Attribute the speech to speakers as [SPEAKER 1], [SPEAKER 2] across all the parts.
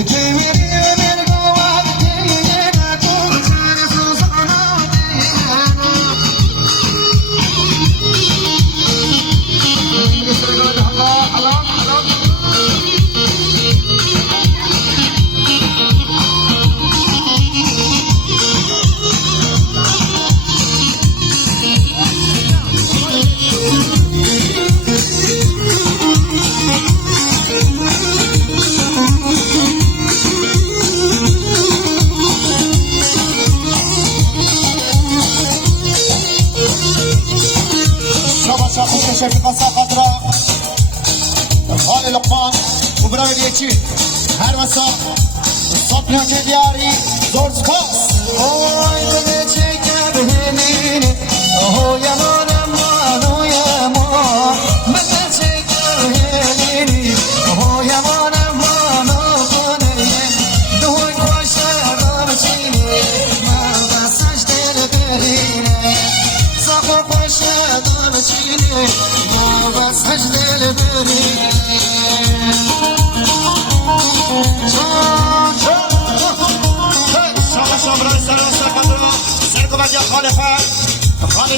[SPEAKER 1] You gave me a
[SPEAKER 2] Olsun Şefik Hasan Kadra. Ali Lokman. Bu bravo diyeci. Her masa. Sapıyor ki
[SPEAKER 1] saçları beline.
[SPEAKER 2] شما شامران سلام سرکترو سرکوبت یا خالفه خالی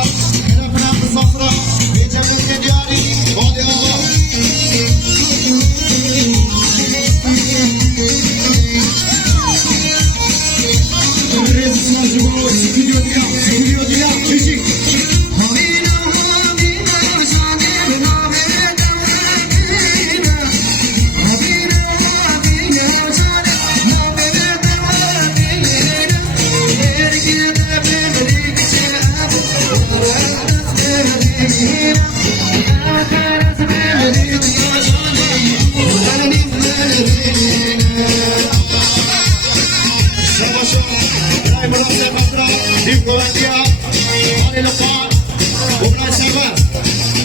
[SPEAKER 2] Hello.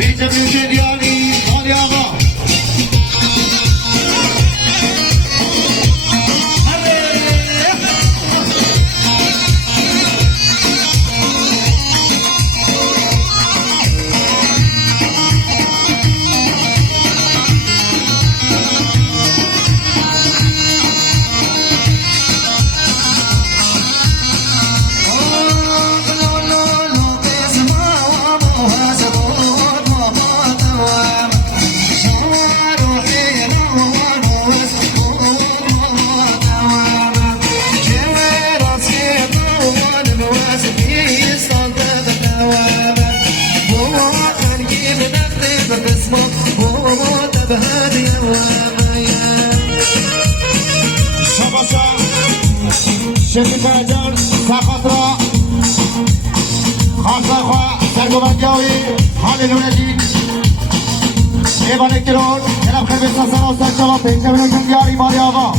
[SPEAKER 2] Ninja Music Yanni. شکیکردن سخت را خاصا خواه سرگوبت جایی حال نونشید ایوان اکرون جناب خیلی سرسان و سرسان و پیشتر بینو جنگیاری ماری آقا